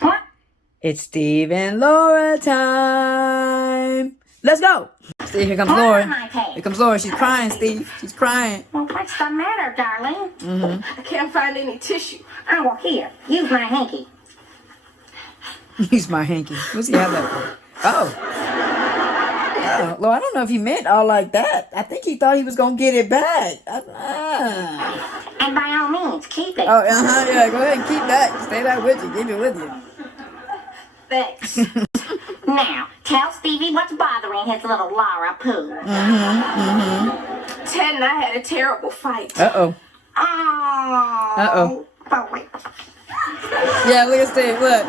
What? It's Steve and Laura time. Let's go. See, here comes Laura. Here comes Laura. She's crying, Steve. She's crying. Well, what's the matter, darling? I can't find any tissue. Oh, well, here. Use my hanky. Use my hanky. What's he have that for? Oh. Lord, I don't know if he meant all like that. I think he thought he was going to get it back. And by all means, keep it. Oh, yeah, go ahead and keep that. Stay that with you. Keep it with you. Thanks. Now, tell Stevie what's bothering his little Laura Pooh. Ted and I had a terrible fight. Uh-oh. Oh. Uh-oh. Boy. Yeah, look at Steve. Look.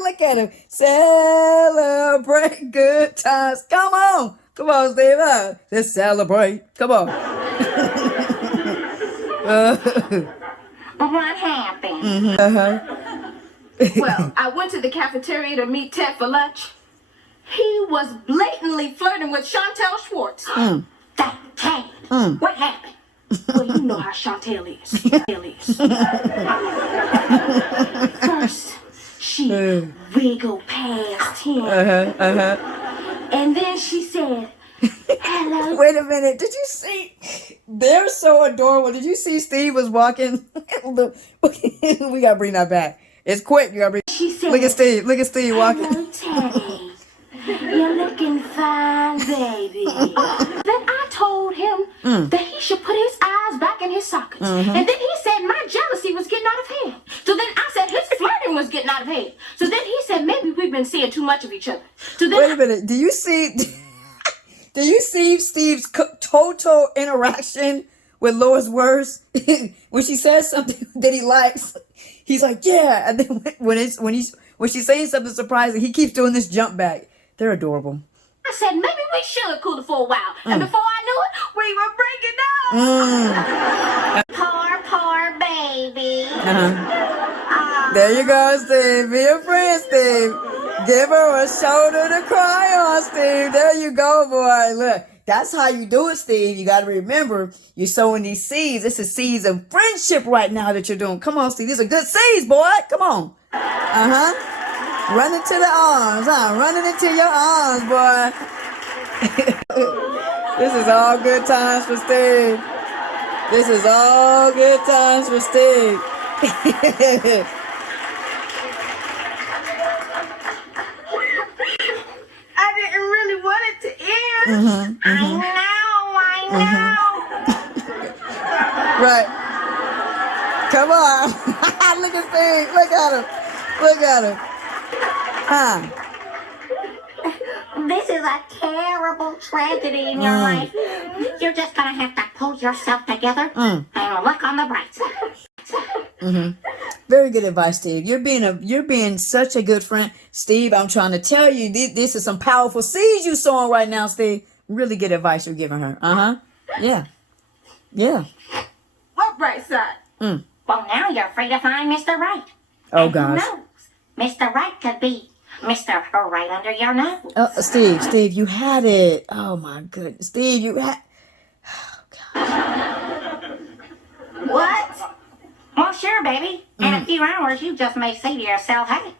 Look at him. Celebrate good times. Come on. Come on, Steve. Let's celebrate. Come on. What happened? Well, I went to the cafeteria to meet Ted for lunch. He was blatantly flirting with Chantel Schwartz. That Ted. What happened? Well, you know how Chantel is. First, she wiggled past him. And then she said, hello. Wait a minute. Did you see? They're so adorable. Did you see Steve was walking? We got to bring that back. It's quick. You got to bring. She said, Look at Steve. Look at Steve walking. hello, Teddy. You're looking fine, baby. Then I told him that he should put his eyes back in his sockets. And then he said my jealousy was getting out of hand. So then I said his flirting was getting out of hand. So then he said maybe we've been seeing too much of each other. So then Wait a minute. Do you see? Do you see Steve's total interaction with Laura's words? When she says something that he likes, he's like, "Yeah," and then when she's saying something surprising, he keeps doing this jump back. They're adorable. I said maybe we should cool it for a while. And before I knew it, we were breaking up. Poor baby. There you go, Steve. Be a friend, Steve. Give her a shoulder to cry on, Steve. There you go, boy. Look, that's how you do it, Steve. You got to remember, you're sowing these seeds. This is seeds of friendship right now that you're doing. Come on, Steve. These are good seeds, boy. Come on. Run into the arms, running into your arms, boy. This is all good times for Steve. This is all good times for Steve. I didn't really want it to end. I know. Right. Come on. Look at Steve. Look at him. Look at him. This is a terrible tragedy in your life. You're just gonna have to pull yourself together and look on the bright side. Very good advice, Steve. You're being such a good friend. Steve, I'm trying to tell you, this is some powerful seeds you're sowing right now, Steve. Really good advice you're giving her. Yeah. What bright side? Well, now you're free to find Mr. Right. Oh, And gosh. who knows? Mr. Right could be Mr. Right under your nose. Steve, you had it. Oh, my goodness. Steve, you had... Oh, gosh. What? Well, sure, baby. In a few hours, you just may say to yourself, hey,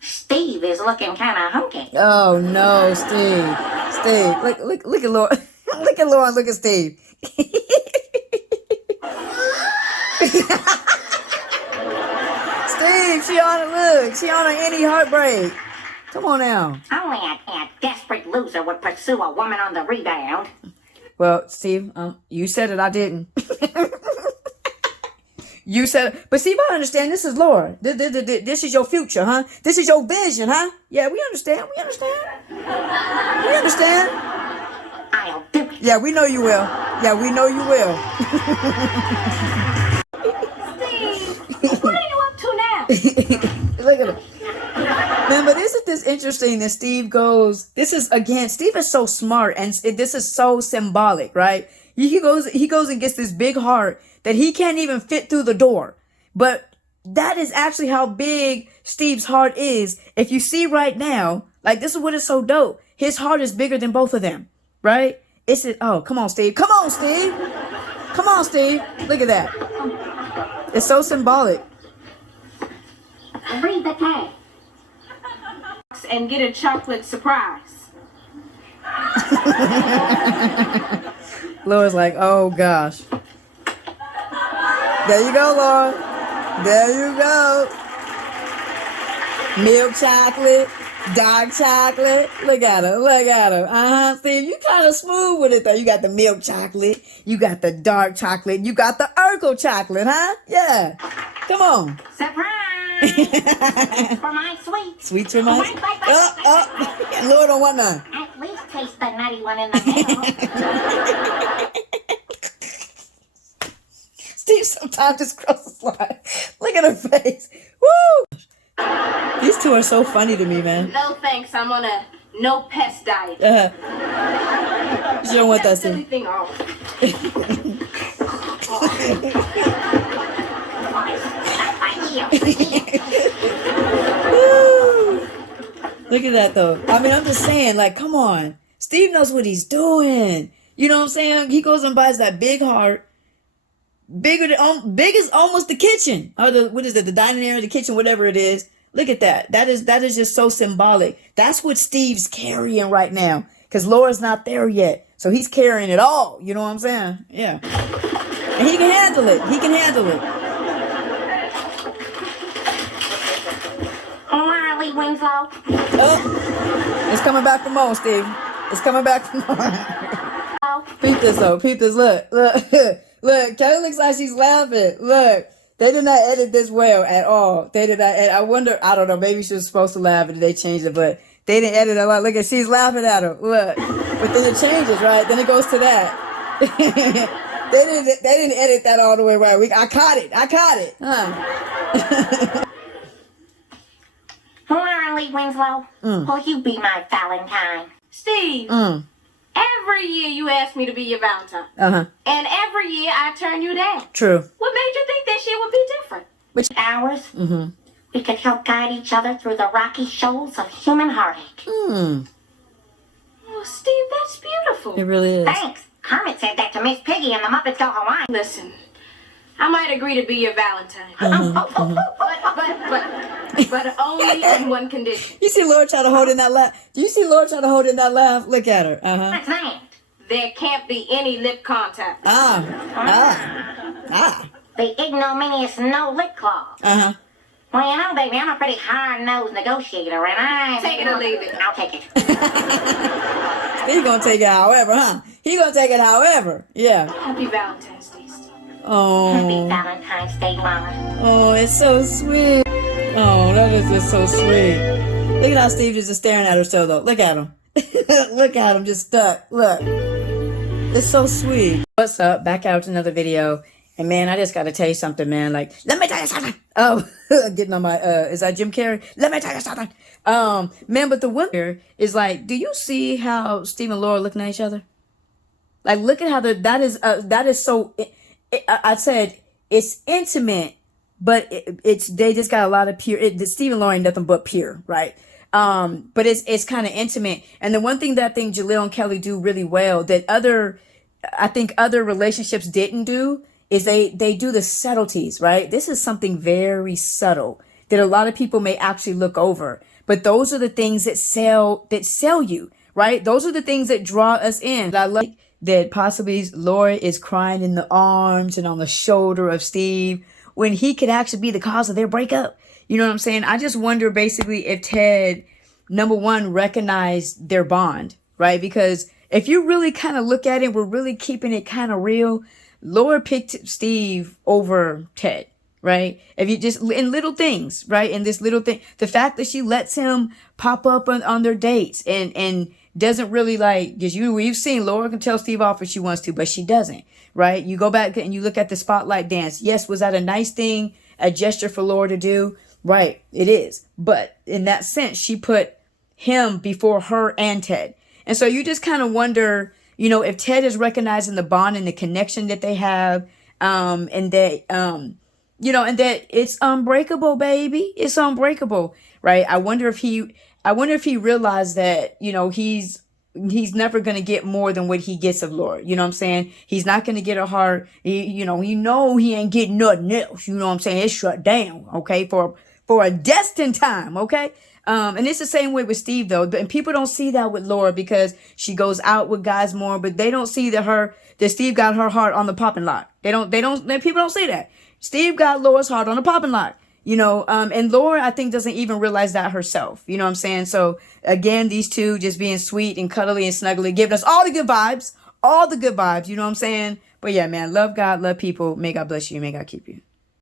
Steve is looking kind of hunky. Oh, no, Steve. Steve, look at Laura. Look at Laura and look at Steve. Steve, she on an any heartbreak. Come on now. Only a desperate loser would pursue a woman on the rebound. Well, Steve, you said it. I didn't. You said it. But Steve, I understand. This is Laura. This is your future, huh? This is your vision, huh? Yeah, we understand. We understand. I'll do it. Yeah, we know you will. Yeah, we know you will. Steve, what are you up to now? Look at him. Man, but isn't this interesting that Steve goes, Steve is so smart and this is so symbolic, right? He goes and gets this big heart that he can't even fit through the door. But that is actually how big Steve's heart is. If you see right now, like this is what is so dope. His heart is bigger than both of them, right? Come on, Steve. Come on, Steve. Come on, Steve. Look at that. It's so symbolic. Read the tag. And get a chocolate surprise. Laura's like, oh gosh. There you go, Laura. There you go. Milk chocolate, dark chocolate. Look at her. Look at her. Steve, you kind of smooth with it though. You got the milk chocolate. You got the dark chocolate. You got the Urkel chocolate, huh? Yeah. Come on. Surprise! For my sweets. Sweets for my... Wait. Laura don't want none. At least taste the nutty one in the middle. Steve sometimes just crosses the line. Look at her face. Woo! These two are so funny to me, man. No thanks, I'm on a no pest diet. You don't want that, silly Steve. thing off. Look at that, though. I mean, I'm just saying, like, come on. Steve knows what he's doing. You know what I'm saying? He goes and buys that big heart. Big as almost the kitchen. Or what is it? The dining area, the kitchen, whatever it is. Look at that. That is just so symbolic. That's what Steve's carrying right now. Because Laura's not there yet. So he's carrying it all. You know what I'm saying? Yeah. And he can handle it. He can handle it. Marley Winslow. Oh, it's coming back for more, Steve. It's coming back for more. Peep this though. Peep this. Look. Look. Kelly looks like she's laughing. Look. They did not edit this well at all. They did not edit. I wonder, I don't know, maybe she was supposed to laugh and they changed it, but they didn't edit a lot. Look at, she's laughing at her. Look. But then it changes, right? Then it goes to that. They didn't edit that all the way right. I caught it. Huh. Marley Winslow, will you be my Valentine? Steve, every year you ask me to be your Valentine. Uh-huh. And every year I turn you down. True. What made you think this year would be different? Ours, we could help guide each other through the rocky shoals of human heartache. Oh, Steve, that's beautiful. It really is. Thanks. Kermit said that to Miss Piggy and the Muppets Go Hawaiian. Listen, I might agree to be your Valentine. But only on one condition. You see Laura try to hold in that laugh? Do you see Laura try to hold in that laugh? Look at her. Uh-huh. What's that? There can't be any lip contact. The ignominious no-lip clause. Uh-huh. Well, you know, baby, I'm a pretty hard-nosed negotiator, and I... Take it or leave it. I'll take it. He's gonna take it however, huh? He gonna take it however. Yeah. Happy Valentine's Day, Steve. Happy Oh. Valentine's Day, Mama. Oh, it's so sweet. Oh, that is just so sweet. Look at how Steve is just staring at her still, though. Look at him. Look at him, just stuck. Look. It's so sweet. What's up? Back out to another video. And man, I just gotta tell you something, man. Like, let me tell you something. Oh, getting on my, is that Jim Carrey? Let me tell you something. Man, but the woman here is like, do you see how Steve and Laura looking at each other? Like, look at how that is so, I said, it's intimate, but they just got a lot of pure, Steve and Laura ain't nothing but pure, right? But it's kind of intimate. And the one thing that I think Jaleel and Kelly do really well that other relationships didn't do is they do the subtleties, right? This is something very subtle that a lot of people may actually look over. But those are the things that sell you, right? Those are the things that draw us in. I love that possibly Laura is crying in the arms and on the shoulder of Steve when he could actually be the cause of their breakup. You know what I'm saying? I just wonder basically if Ted, number one, recognized their bond, right? Because if you really kind of look at it, we're really keeping it kind of real. Laura picked Steve over Ted, right? If you just, in little things, right? In this little thing, the fact that she lets him pop up on their dates and doesn't really like, because we've seen Laura can tell Steve off if she wants to, but she doesn't, right? You go back and you look at the spotlight dance. Yes, was that a nice thing, a gesture for Laura to do? Right, it is. But in that sense, she put him before her and Ted. And so you just kind of wonder, you know, if Ted is recognizing the bond and the connection that they have, and that, you know, and that it's unbreakable, baby. It's unbreakable, right? I wonder if he realized that, you know, he's he's never going to get more than what he gets of Laura. You know what I'm saying? He's not going to get a heart. He ain't getting nothing else. You know what I'm saying? It's shut down. Okay. For a destined time. Okay. And it's the same way with Steve though. And people don't see that with Laura because she goes out with guys more, but they don't see that Steve got her heart on the popping lock. People don't see that. Steve got Laura's heart on the popping lock. And Laura, I think, doesn't even realize that herself. You know what I'm saying? So again, these two just being sweet and cuddly and snuggly, giving us all the good vibes. You know what I'm saying? But yeah, man, love God, love people. May God bless you. May God keep you.